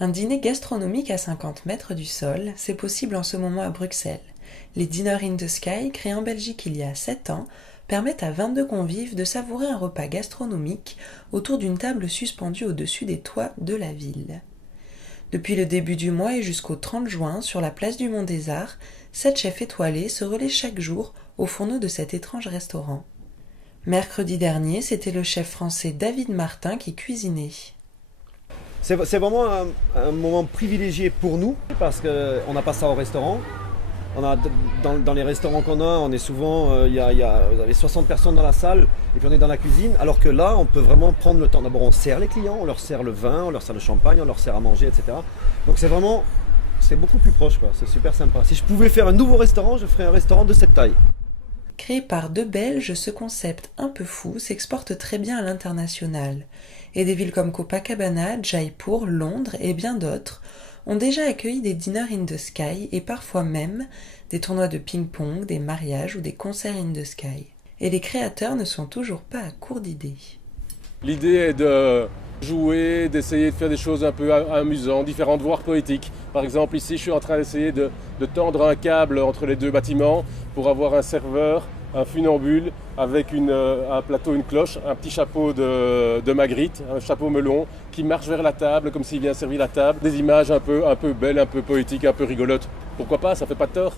Un dîner gastronomique à 50 mètres du sol, c'est possible en ce moment à Bruxelles. Les Dinner in the Sky, créés en Belgique il y a 7 ans, permettent à 22 convives de savourer un repas gastronomique autour d'une table suspendue au-dessus des toits de la ville. Depuis le début du mois et jusqu'au 30 juin, sur la place du Mont des Arts, 7 chefs étoilés se relaient chaque jour au fourneau de cet étrange restaurant. Mercredi dernier, c'était le chef français David Martin qui cuisinait. C'est vraiment un moment privilégié pour nous parce qu'on n'a pas ça au restaurant. Dans les restaurants qu'on a, on est souvent, vous avez 60 personnes dans la salle et puis on est dans la cuisine. Alors que là, on peut vraiment prendre le temps. D'abord, on sert les clients, on leur sert le vin, on leur sert le champagne, on leur sert à manger, etc. Donc c'est beaucoup plus proche, quoi. C'est super sympa. Si je pouvais faire un nouveau restaurant, je ferais un restaurant de cette taille. Créé par deux Belges, ce concept un peu fou s'exporte très bien à l'international. Et des villes comme Copacabana, Jaipur, Londres et bien d'autres ont déjà accueilli des Dinner in the Sky et parfois même des tournois de ping-pong, des mariages ou des concerts in the Sky. Et les créateurs ne sont toujours pas à court d'idées. L'idée est de jouer, d'essayer de faire des choses un peu amusantes, différentes, voire poétiques. Par exemple, ici, je suis en train d'essayer de tendre un câble entre les deux bâtiments pour avoir un serveur, un funambule avec un plateau, une cloche, un petit chapeau de Magritte, un chapeau melon qui marche vers la table comme s'il vient servir la table. Des images un peu belles, un peu poétiques, un peu rigolotes. Pourquoi pas, ça fait pas de tort.